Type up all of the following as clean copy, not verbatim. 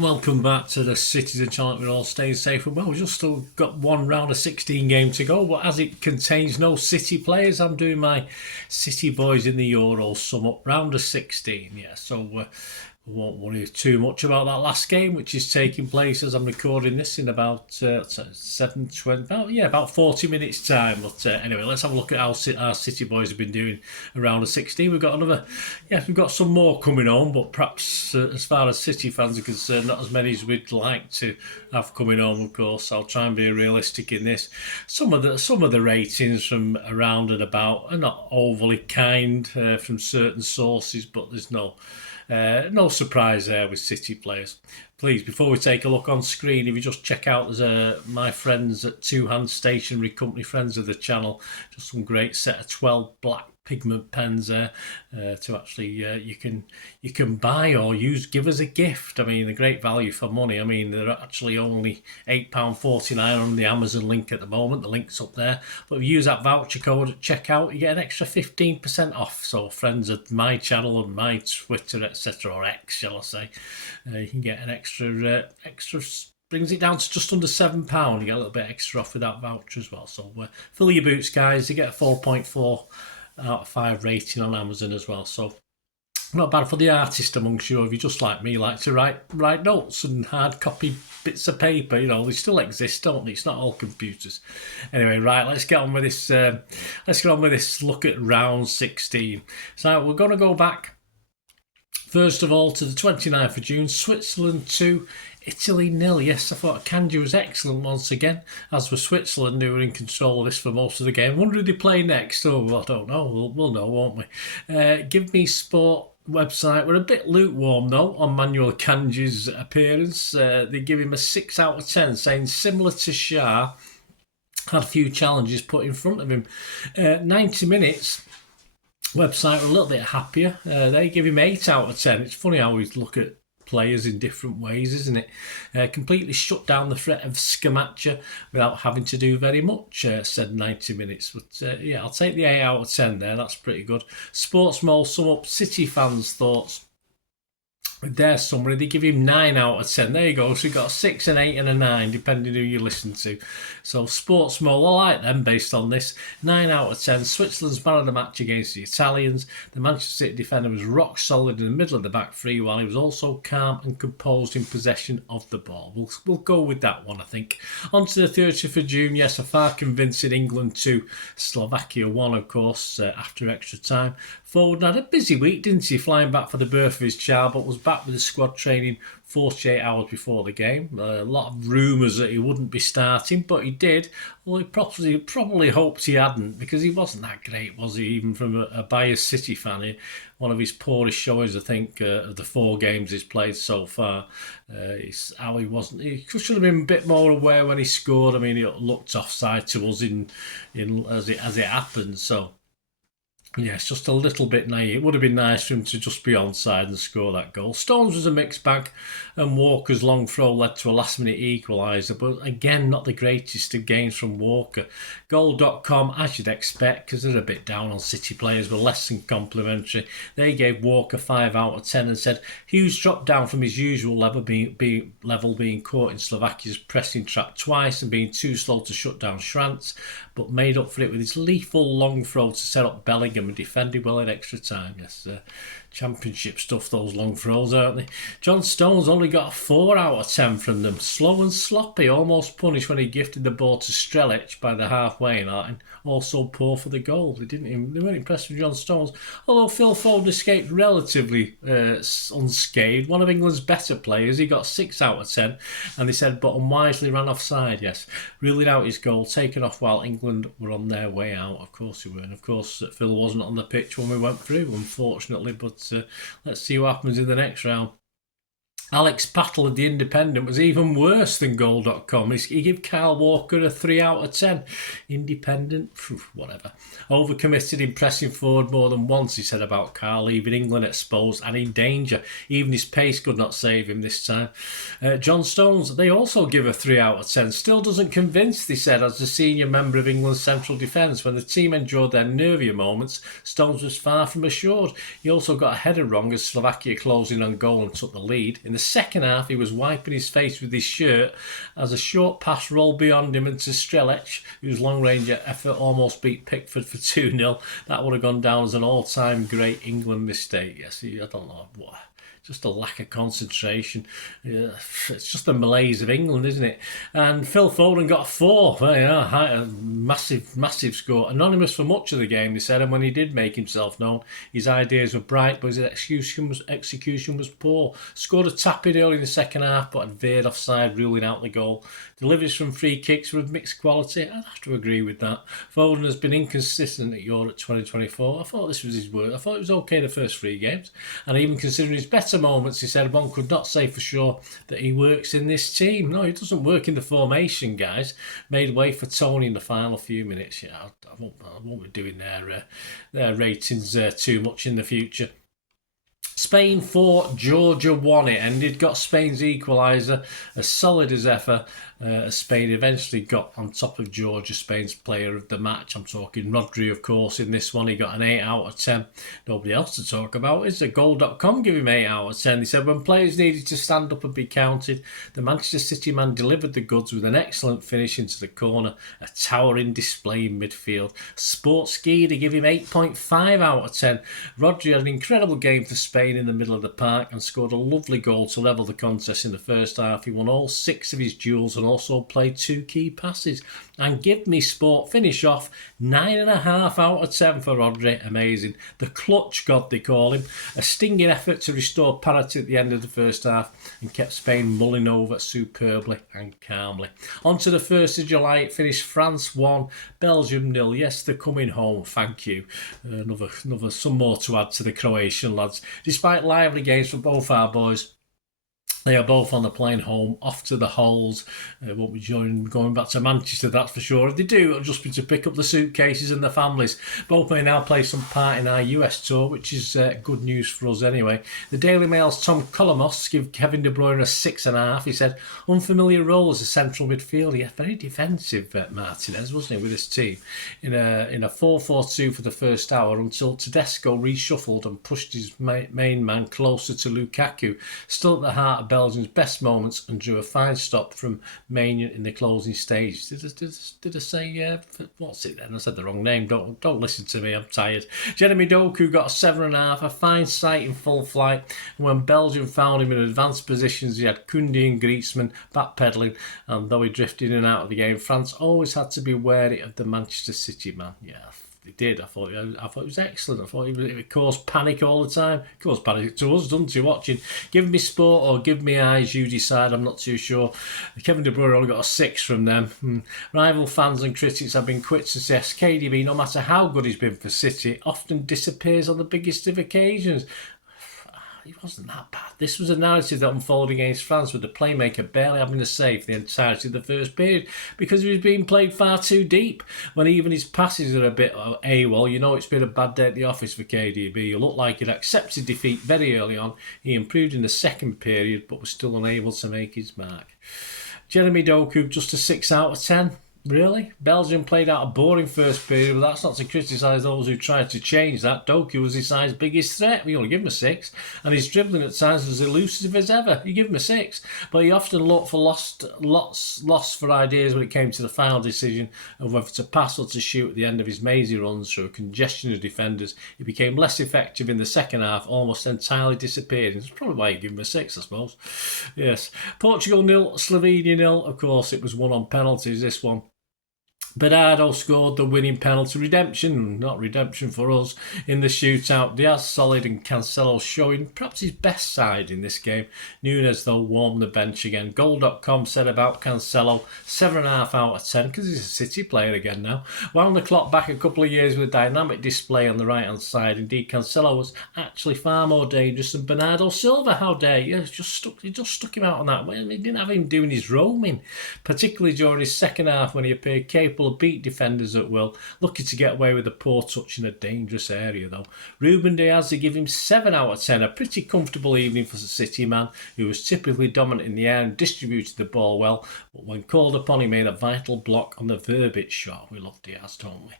Welcome back to the Citizen channel. We're all staying safe and well. We've just still got one round of 16 game to go, but as it contains no City players, I'm doing my City boys in the Euros sum up round of 16. Yeah, so I won't worry too much about that last game, which is taking place as I'm recording this in about 7:20, about 40 minutes time. But anyway, let's have a look at how our City boys have been doing around the 16. We've got we've got some more coming on, but perhaps as far as City fans are concerned, not as many as we'd like to have coming on. Of course, I'll try and be realistic in this. Some of the ratings from around and about are not overly kind from certain sources, but there's no surprise there with City players. Please, before we take a look on screen, if you just check out my friends at TWOHANDS Stationery Company, friends of the channel, just some great set of 12 black Pigment pens there to actually you can buy or give as a gift. I mean, a great value for money. I mean, they're actually only £8.49 on the Amazon link at the moment. The link's up there. But if you use that voucher code at checkout, you get an extra 15% off. So friends of my channel and my Twitter, etc., or X, shall I say, you can get an extra brings it down to just under £7. You get a little bit extra off with that voucher as well. So fill your boots, guys. You get a 4.4 out of 5 rating on Amazon as well. So not bad for the artist amongst you. If you just like me, like to write notes and hard copy bits of paper, they still exist, don't they? It's not all computers. Anyway, right, let's get on with this. Look at round 16. So we're going to go back first of all to the 29th of June. Switzerland 2, Italy 0. Yes, I thought Kanji was excellent once again, as was Switzerland, who were in control of this for most of the game. I wonder who they play next. Oh, I don't know. We'll know, won't we? Give Me Sport website. We're a bit lukewarm, though, on Manuel Kanji's appearance. They give him a 6 out of 10, saying similar to Shah, had a few challenges put in front of him. 90 minutes. Website were a little bit happier. They give him 8 out of 10. It's funny how we look at players in different ways, isn't it? Completely shut down the threat of Scamacca without having to do very much, said 90 minutes. But yeah, I'll take the 8 out of 10 there. That's pretty good. Sportsmole sum up City fans' thoughts with their summary. They give him 9 out of 10. There you go. So you've got a 6, an 8 and a 9, depending who you listen to. So Sportsmole, I like them based on this. 9 out of 10. Switzerland's man of the match against the Italians. The Manchester City defender was rock solid in the middle of the back three, while he was also calm and composed in possession of the ball. We'll go with that one, I think. On to the 30th of June. Yes, a far convincing England 2, Slovakia 1, of course, after extra time. Forward had a busy week, didn't he? Flying back for the birth of his child, but was back with the squad training 48 hours before the game. A lot of rumours that he wouldn't be starting, but he did. Well, he probably hoped he hadn't, because he wasn't that great, was he? Even from a biased City fan, one of his poorest showings, I think, of the 4 games he's played so far. How he wasn't. He should have been a bit more aware when he scored. I mean, he looked offside to us as it happened. So. Yeah, it's just a little bit naive. It would have been nice for him to just be onside and score that goal. Stones was a mixed bag, and Walker's long throw led to a last-minute equaliser, but again, not the greatest of games from Walker. Goal.com, as you'd expect, because they're a bit down on City players, were less than complimentary. They gave Walker 5 out of 10 and said Hughes dropped down from his usual level, being caught in Slovakia's pressing trap twice and being too slow to shut down Schrantz, but made up for it with his lethal long throw to set up Bellingham and defended well in extra time. Yes, championship stuff, those long throws, aren't they? John Stones only got a 4 out of 10 from them. Slow and sloppy, almost punished when he gifted the ball to Strelic by the halfway line. Also poor for the goal. They weren't impressed with John Stones, although Phil Foden escaped relatively unscathed. One of England's better players, he got 6 out of 10, and they said but unwisely ran offside. Yes, ruling out his goal, taken off while England were on their way out. Of course they were, and of course Phil wasn't on the pitch when we went through, unfortunately, but let's see what happens in the next round. Alex Pattle of The Independent was even worse than Goal.com. He gave Kyle Walker a 3 out of 10. Independent, whatever. Overcommitted in pressing forward more than once, he said about Kyle, leaving England exposed and in danger. Even his pace could not save him this time. John Stones, they also give a 3 out of 10. Still doesn't convince, they said, as the senior member of England's central defence. When the team endured their nervier moments, Stones was far from assured. He also got a header wrong as Slovakia closed in on goal and took the lead. In the second half, he was wiping his face with his shirt as a short pass rolled beyond him into Strelec, whose long-range effort almost beat Pickford for 2-0. That would have gone down as an all-time great England mistake. Yes, I don't know what. Just a lack of concentration. It's just the malaise of England, isn't it? And Phil Foden got a 4. A massive score. Anonymous for much of the game, they said, and when he did make himself known, his ideas were bright, but his execution was poor. Scored a tap-in early in the second half, but had veered offside, ruling out the goal. Deliveries from free kicks were of mixed quality. I'd have to agree with that. Foden has been inconsistent at Euro 2024. I thought this was his work. I thought it was okay the first 3 games. And even considering his better moments, he said one could not say for sure that he works in this team. No, he doesn't work in the formation, guys. Made way for Tony in the final few minutes. Yeah, I won't be doing their ratings too much in the future. Spain 4, Georgia 1 it ended. Got Spain's equaliser, as solid as ever, as Spain eventually got on top of Georgia, Spain's player of the match. I'm talking Rodri, of course, in this one. He got an 8 out of 10. Nobody else to talk about. Is it Goal.com give him 8 out of 10? They said when players needed to stand up and be counted, the Manchester City man delivered the goods with an excellent finish into the corner, a towering display in midfield. Sports Ski, they give him 8.5 out of 10. Rodri had an incredible game for Spain in the middle of the park and scored a lovely goal to level the contest in the first half. He won all 6 of his duels and also played 2 key passes. And give me sport finish off 9.5 out of 10 for Rodri. Amazing. The clutch god, they call him. A stinging effort to restore parity at the end of the first half and kept Spain mulling over superbly and calmly. On to the 1st of July, it finished France 1, Belgium 0. Yes, they're coming home, thank you. Some more to add to the Croatian lads. Despite lively games for both our boys, they are both on the plane home, off to the Holes. Won't be going back to Manchester, that's for sure. If they do, it'll just be to pick up the suitcases and the families. Both may now play some part in our US tour, which is good news for us anyway. The Daily Mail's Tom Colomos give Kevin De Bruyne a 6.5. He said, unfamiliar role as a central midfielder. Yeah, very defensive, Martinez, wasn't he, with his team? In a 4-4-2 for the first hour until Tedesco reshuffled and pushed his main man closer to Lukaku. Still at the heart of Belgium's best moments and drew a fine stop from Maignan in the closing stage. Did I say what's it then? I said the wrong name. Don't listen to me. I'm tired. Jeremy Doku got a 7.5. A fine sight in full flight. And when Belgium found him in advanced positions, he had Koundé and Griezmann backpedaling. And though he drifted in and out of the game, France always had to be wary of the Manchester City man. Yeah. He did. I thought it was excellent. I thought it caused panic all the time. It caused panic to us, doesn't it, watching? Give me sport or give me eyes, you decide. I'm not too sure. Kevin De Bruyne only got a 6 from them. Rival fans and critics have been quick to suggest KDB, no matter how good he's been for City, often disappears on the biggest of occasions. He wasn't that bad. This was a narrative that unfolded against France with the playmaker barely having a save for the entirety of the first period because he was being played far too deep. When even his passes are a bit AWOL, you know it's been a bad day at the office for KDB. He looked like he'd accepted defeat very early on. He improved in the second period but was still unable to make his mark. Jeremy Doku, just a 6 out of 10. Really? Belgium played out a boring first period, but that's not to criticise those who tried to change that. Doku was his side's biggest threat. We only give him a 6. And his dribbling at times was elusive as ever. You give him a 6. But he often looked for lost for ideas when it came to the final decision of whether to pass or to shoot at the end of his mazy runs through a congestion of defenders. He became less effective in the second half, almost entirely disappeared. That's probably why you give him a 6, I suppose. Yes. Portugal 0, Slovenia 0. Of course, it was won on penalties, this one. Bernardo scored the winning penalty. Not redemption for us, in the shootout. Diaz solid and Cancelo showing perhaps his best side in this game. Nunes, though, warmed the bench again. Goal.com said about Cancelo, 7.5 out of 10, because he's a City player again now. Wound the clock back a couple of years with a dynamic display on the right-hand side. Indeed, Cancelo was actually far more dangerous than Bernardo Silva. How dare you? He just stuck him out on that. He didn't have him doing his roaming, particularly during his second half when he appeared capable of beat defenders at will. Lucky to get away with a poor touch in a dangerous area, though. Ruben Diaz, they give him 7 out of 10. A pretty comfortable evening for the City man, who was typically dominant in the air and distributed the ball well, but when called upon, he made a vital block on the Verbit shot. We love Diaz, don't we?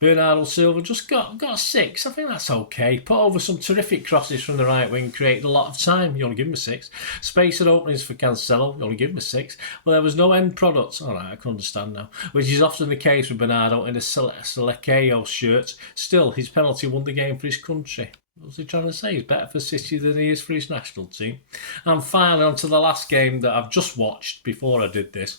Bernardo Silva just got a 6. I think that's okay. Put over some terrific crosses from the right wing, created a lot of time. You only give him a 6. Space and openings for Cancelo. You only give him a 6. Well, there was no end product. All right, I can understand now. Which is often the case with Bernardo in a Selekeo shirt. Still, his penalty won the game for his country. What was he trying to say? He's better for City than he is for his national team. And finally, on to the last game that I've just watched before I did this.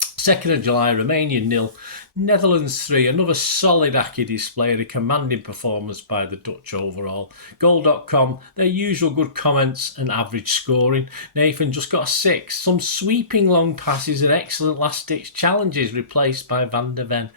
2nd of July, Romania 0, Netherlands 3. Another solid Aki display and a commanding performance by the Dutch overall. Goal.com, their usual good comments and average scoring. Nathan just got a 6. Some sweeping long passes and excellent last-ditch challenges replaced by Van der Ven.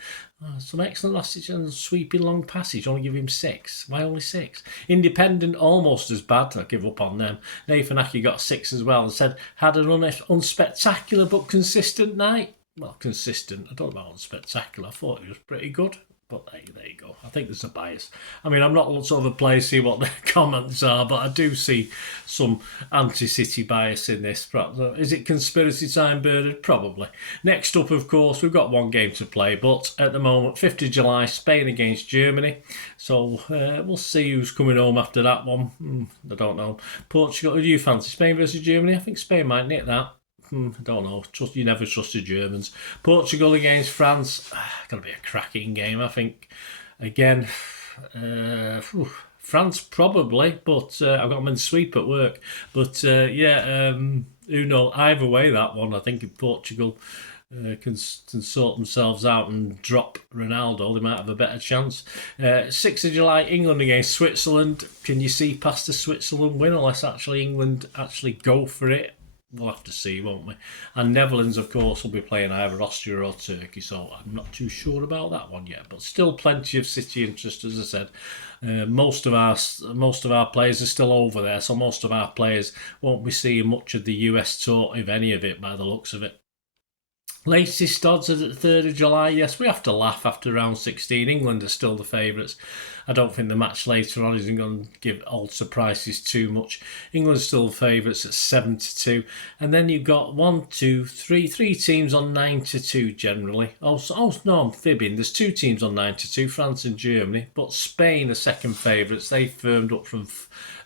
Some excellent last-ditch and sweeping long passes. You only give him 6. Why only 6? Independent, almost as bad. I give up on them. Nathan Aki got a 6 as well and said, had an unspectacular but consistent night. Well, consistent. I don't know about unspectacular. I thought it was pretty good. But there you go. I think there's a bias. I mean, I'm not sort of a player to see what their comments are, but I do see some anti-City bias in this. Is it conspiracy time, Bernard? Probably. Next up, of course, we've got one game to play, but at the moment, 5th of July, Spain against Germany. So we'll see who's coming home after that one. I don't know. Portugal, who do you fancy? Spain versus Germany? I think Spain might nick that. I don't know. You never trust the Germans. Portugal against France. Going to be a cracking game, I think. Again, France probably, but I've got them in sweep at work. But who knows? Either way, that one. I think if Portugal can sort themselves out and drop Ronaldo, they might have a better chance. 6th of July, England against Switzerland. Can you see past the Switzerland win unless England actually go for it? We'll have to see, won't we? And Netherlands, of course, will be playing either Austria or Turkey, so I'm not too sure about that one yet. But still plenty of City interest, as I said. Most of our players are still over there, so most of our players won't be seeing much of the US tour, if any of it, by the looks of it. Latest odds are at the 3rd of July. Yes, we have to laugh after round 16. England are still the favourites. I don't think the match later on isn't going to give old surprises too much. England's still the favourites at 7-2. And then you've got three teams on 9-2 generally. No, I'm fibbing. There's 2 teams on 9-2, France and Germany. But Spain are second favourites. They firmed up from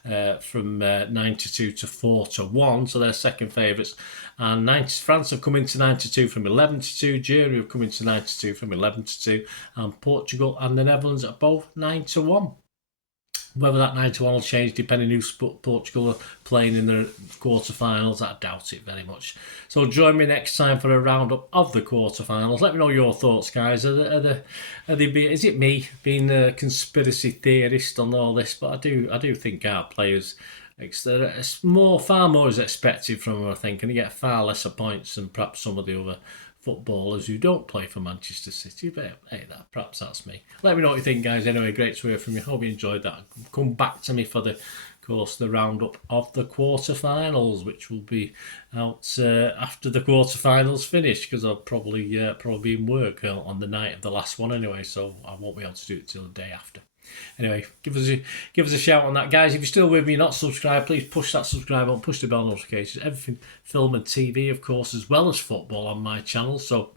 9-2 to 4-1, so they're second favourites. And France have come into 9-2 from 11-2. Germany have come into 9-2 from 11-2, and Portugal and the Netherlands are both 9-1. Whether that 9-1 will change depending who Portugal are playing in the quarterfinals, I doubt it very much. So join me next time for a roundup of the quarterfinals. Let me know your thoughts, guys. Is it me being a conspiracy theorist on all this? But I do think our players, far more is expected from them, I think, and they get far lesser points than perhaps some of the other footballers who don't play for Manchester City. But hey, perhaps that's me. Let me know what you think, guys. Anyway, great to hear from you. Hope you enjoyed that. Come back to me for the roundup of the quarterfinals, which will be out after the quarterfinals finish, because I'll probably be in work on the night of the last one anyway, so I won't be able to do it till the day after. Anyway, give us a shout on that, guys. If you're still with me, not subscribed, please push that subscribe button, push the bell notifications. Everything film and TV, of course, as well as football on my channel. So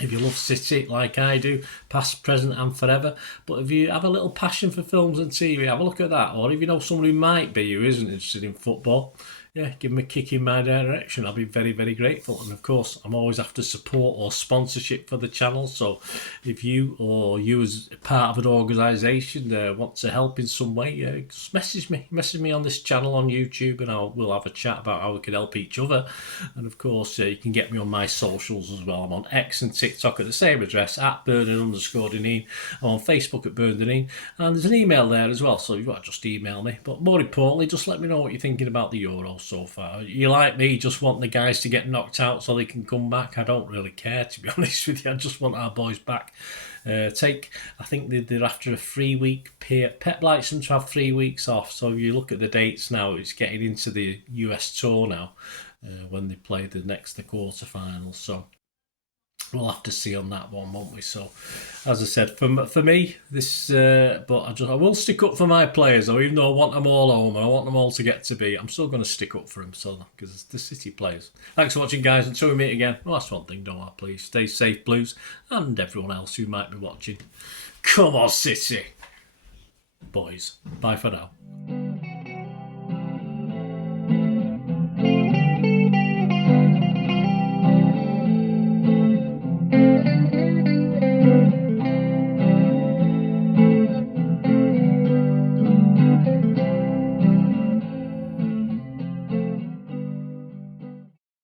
if you love City like I do, past, present and forever, but if you have a little passion for films and TV, have a look at that. Or if you know someone who might be, who isn't interested in football, yeah, give them a kick in my direction. I'll be very, very grateful. And of course, I'm always after support or sponsorship for the channel. So if you or you as part of an organisation want to help in some way, just message me on this channel on YouTube, and we'll have a chat about how we can help each other. And of course, you can get me on my socials as well. I'm on X and TikTok at the same address, at Bernard_Deneen. I'm on Facebook at Bernard_Deneen, and there's an email there as well. So you want to just email me. But more importantly, just let me know what you're thinking about the Euros so far. You like me, just want the guys to get knocked out so they can come back? I don't really care, to be honest with you. I just want our boys back. I think they're after a 3-week period. Pep likes them to have 3 weeks off. So if you look at the dates now, it's getting into the US tour now when they play the quarterfinals. So we'll have to see on that one, won't we? So, as I said, for me, this. But I will stick up for my players, though. Even though I want them all home and I want them all to get to be, I'm still going to stick up for them. So, because it's the City players. Thanks for watching, guys. Until we meet again. Well, that's one thing, don't I? Please stay safe, Blues, and everyone else who might be watching. Come on, City boys. Bye for now.